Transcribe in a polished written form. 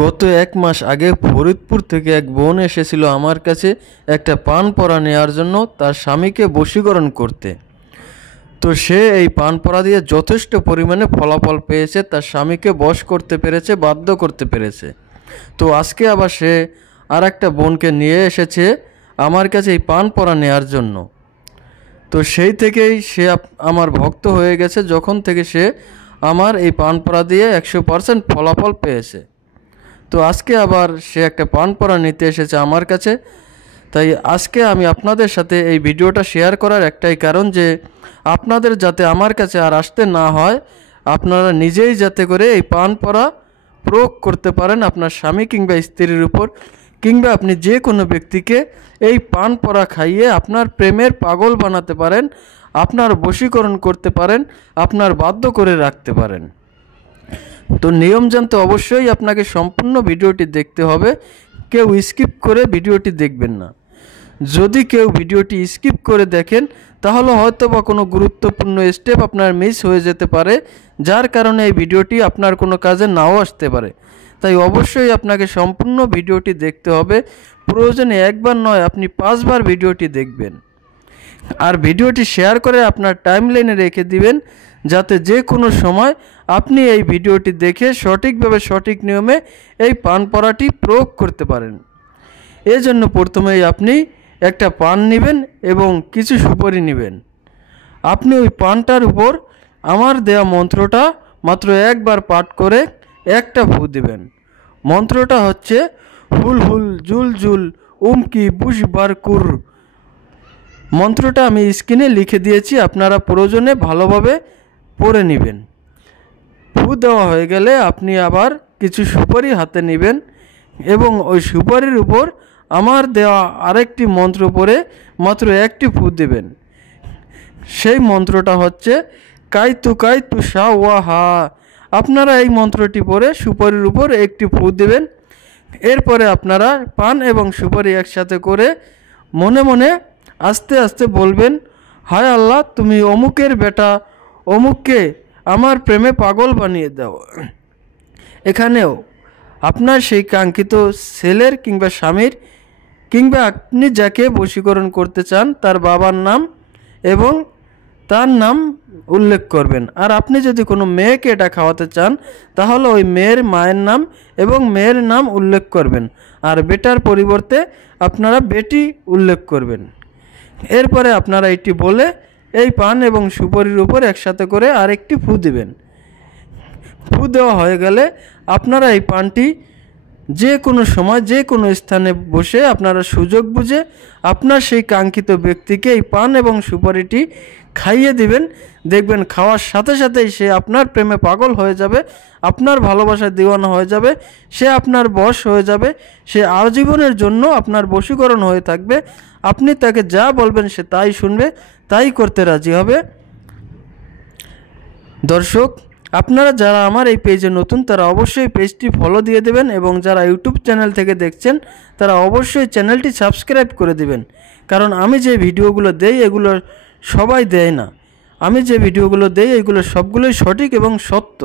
গত ১ মাস আগে ফরিদপুর থেকে এক বোন এসেছিল আমার কাছে একটা পান পড়া নেওয়ার জন্য তার স্বামীকে বশীকরণ করতে। তো সে এই পান পড়া দিয়ে যথেষ্ট পরিমাণে ফলাফল পেয়েছে, তার স্বামীকে বশ করতে পেরেছে, বাধ্য করতে পেরেছে। তো আজকে আবার সে আর একটা বোনকে নিয়ে এসেছে আমার কাছে এই পান পড়া নেওয়ার জন্য। তো সেই থেকেই সে আমার ভক্ত হয়ে গেছে, যখন থেকে সে আমার এই পান পড়া দিয়ে 100% ফলাফল পেয়েছে। তো আজকে আবার সে একটা পান পড়া নিতে এসেছে আমার কাছে। তাই আজকে আমি আপনাদের সাথে এই ভিডিওটা শেয়ার করার একটাই কারণ, যে আপনাদের যাতে আমার কাছে আর আসতে না হয়, আপনারা নিজেই যাতে করে এই পান পড়া প্রয়োগ করতে পারেন আপনার স্বামী কিংবা স্ত্রীর উপর, কিংবা আপনি যে কোনো ব্যক্তিকে এই পান পড়া খাইয়ে আপনার প্রেমের পাগল বানাতে পারেন, আপনার বশীকরণ করতে পারেন, আপনার বাধ্য করে রাখতে পারেন। তো নিয়ম জানতে অবশ্যই আপনাকে সম্পূর্ণ ভিডিওটি দেখতে হবে। কেউ স্কিপ করে ভিডিওটি দেখবেন না। যদি কেউ ভিডিওটি স্কিপ করে দেখেন তাহলে হয়তো বা কোনো গুরুত্বপূর্ণ স্টেপ আপনার মিস হয়ে যেতে পারে, যার কারণে এই ভিডিওটি আপনার কোনো কাজে নাও আসতে পারে। তাই অবশ্যই আপনাকে সম্পূর্ণ ভিডিওটি দেখতে হবে। প্রয়োজনে একবার নয়, আপনি 5 বার ভিডিওটি দেখবেন। আর ভিডিওটি শেয়ার করে আপনার টাইমলাইনে রেখে দিবেন, যাতে যে কোনো সময় আপনি এই ভিডিওটি দেখে সঠিকভাবে সঠিক নিয়মে এই পান পড়াটি প্রয়োগ করতে পারেন। এজন্য প্রথমেই আপনি একটা পান নেবেন এবং কিছু সুপারি নেবেন। আপনি ওই পানটার উপর আমার দেয়া মন্ত্রটা মাত্র একবার পাঠ করে একটা ফু দিবেন। মন্ত্রটা হচ্ছে হুল হুল জুল জুল উমকি বুশ বার কুর। মন্ত্রটা আমি স্ক্রিনে লিখে দিয়েছি, আপনারা প্রয়োজনে ভালোভাবে পড়ে নেবেন। ফু দেওয়া হয়ে গেলে আপনি আবার কিছু সুপারি হাতে নেবেন এবং ওই সুপারির উপর আমার দেওয়া আরেকটি মন্ত্র পড়ে মাত্র একটি ফু দেবেন। সেই মন্ত্রটা হচ্ছে কাইতু সা ওয়া হা। আপনারা এই মন্ত্রটি পড়ে সুপারির উপর একটি ফু দেবেন। এরপরে আপনারা পান এবং সুপারি একসাথে করে মনে মনে আস্তে আস্তে বলবেন, হায় আল্লাহ, তুমি অমুকের বেটা অমুককে আমার প্রেমে পাগল বানিয়ে দাও। এখানেও আপনার সেই কাঙ্ক্ষিত ছেলের কিংবা স্বামীর কিংবা আপনি যাকে বশীকরণ করতে চান তার বাবার নাম এবং তার নাম উল্লেখ করবেন। আর আপনি যদি কোনো মেয়েকে এটা খাওয়াতে চান তাহলে ওই মেয়ের মায়ের নাম এবং মেয়ের নাম উল্লেখ করবেন, আর বেটার পরিবর্তে আপনারা বেটি উল্লেখ করবেন। এরপরে আপনারা এটি বলে এই পান এবং সুপারির উপর একসাথে করে আরেকটি ফু দিবেন। ফু দেওয়া হয়ে গেলে আপনারা এই পানটি যে কোনো সময় যে কোনো স্থানে বসে আপনারা সুযোগ বুঝে আপনার সেই কাঙ্ক্ষিত ব্যক্তিকে এই পান এবং সুপারিটি খাইয়ে দিবেন। দেখবেন খাওয়ার সাথে সাথেই সে আপনার প্রেমে পাগল হয়ে যাবে, আপনার ভালোবাসায় দিওয়ানা হয়ে যাবে, সে আপনার বশ হয়ে যাবে, সে আজীবনের জন্য আপনার বশীকরণ হয়ে থাকবে। আপনি তাকে যা বলবেন সে তাই শুনবে, তাই করতে রাজি হবে। দর্শক, আপনারা যারা আমার এই পেজে নতুন তারা অবশ্যই পেজটি ফলো দিয়ে দেবেন, এবং যারা ইউটিউব চ্যানেল থেকে দেখছেন তারা অবশ্যই চ্যানেলটি সাবস্ক্রাইব করে দেবেন। কারণ আমি যে ভিডিওগুলো দেই এগুলো সবাই দেয় না। আমি যে ভিডিওগুলো দেই এগুলো সবগুলোই সঠিক এবং সত্য।